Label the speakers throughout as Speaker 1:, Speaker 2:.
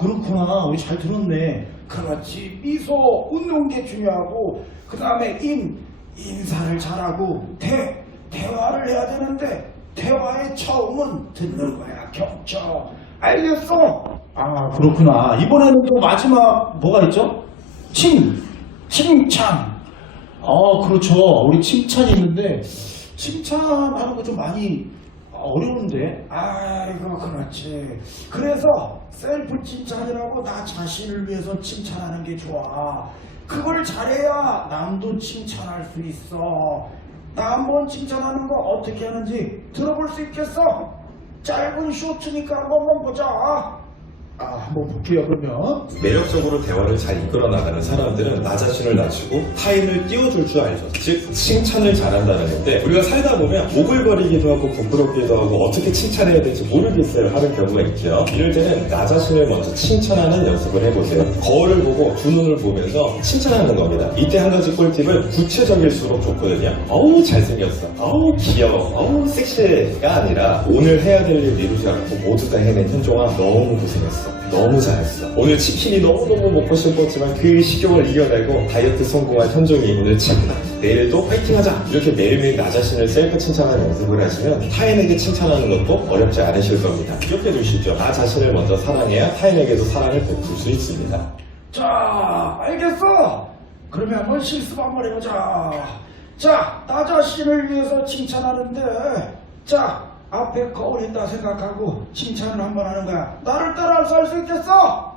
Speaker 1: 그렇구나. 우리 잘 들었네.
Speaker 2: 그렇지 미소 웃는 게 중요하고 그 다음에 인 인사를 잘하고 대 대화를 해야 되는데 대화의 처음은 듣는 거야 경청 알겠어?
Speaker 1: 아, 그렇구나. 이번에는 또 마지막 뭐가 있죠? 칭, 칭찬. 어, 그렇죠. 우리 칭찬이 있는데 칭찬하는 거 좀 많이 어려운데.
Speaker 2: 아이고 그렇지 그래서 셀프 칭찬이라고 나 자신을 위해서 칭찬하는 게 좋아 그걸 잘해야 남도 칭찬할 수 있어 나 한번 칭찬하는 거 어떻게 하는지 들어볼 수 있겠어? 짧은 쇼트니까 한번 보자
Speaker 1: 아, 한번 볼게요, 그러면.
Speaker 3: 매력적으로 대화를 잘 이끌어 나가는 사람들은 나 자신을 낮추고 타인을 띄워줄 줄 알죠. 즉 칭찬을 잘한다는 건데 우리가 살다 보면 오글거리기도 하고 부끄럽기도 하고 어떻게 칭찬해야 될지 모르겠어요 하는 경우가 있죠. 이럴 때는 나 자신을 먼저 칭찬하는 연습을 해보세요. 거울을 보고 두 눈을 보면서 칭찬하는 겁니다. 이때 한 가지 꿀팁은 구체적일수록 좋거든요. 어우 잘생겼어. 어우 귀여워. 어우 섹시해가 아니라 오늘 해야 될 일 미루지 않고 모두 다 해낸 현종아 너무 고생했어. 너무 잘했어. 오늘 치킨이 너무너무 먹고 싶었지만 그 식욕을 이겨내고 다이어트 성공한 현종이 오늘 최고다. 내일도 파이팅 하자. 이렇게 매일매일 나 자신을 셀프 칭찬하는 연습을 하시면 타인에게 칭찬하는 것도 어렵지 않으실 겁니다. 기억해 두시죠. 나 자신을 먼저 사랑해야 타인에게도 사랑을 베풀 수 있습니다.
Speaker 2: 자, 알겠어. 그러면 한번 실습 한번 해보자. 자, 나 자신을 위해서 칭찬하는데, 자, 앞에 거울 있다 생각하고 칭찬을 한번 하는 거야. 나를 따라서 할 수 있겠어?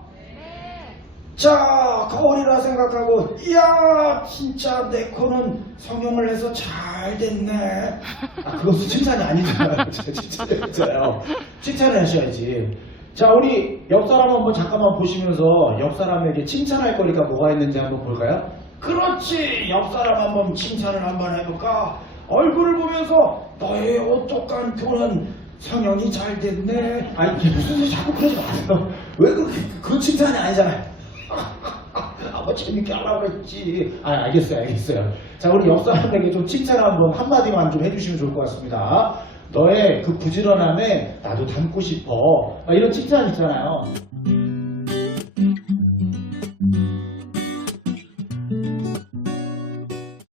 Speaker 2: 자, 거울이라 생각하고, 이야, 진짜 내 코는 성형을 해서 잘 됐네.
Speaker 1: 아, 그것도 칭찬이 아니잖아요. 칭찬했잖아요. 칭찬을 하셔야지. 자, 우리 옆 사람 한번 잠깐만 보시면서 옆 사람에게 칭찬할 거리가 뭐가 있는지 한번 볼까요?
Speaker 2: 그렇지. 옆 사람 한번 칭찬을 한번 해볼까? 얼굴을 보면서 너의 오똑한 코는 성형이 잘 됐네.
Speaker 1: 아니, 무슨 소리 자꾸 그러지 마세요. 왜 그, 그 칭찬이 아니잖아요.
Speaker 2: 아뭐 재밌게 하라고 그랬지.
Speaker 1: 아, 알겠어요, 알겠어요. 자, 우리 옆 사람에게 좀 칭찬 한번 한마디만 좀 해주시면 좋을 것 같습니다. 너의 그 부지런함에 나도 닮고 싶어. 아, 이런 칭찬 있잖아요.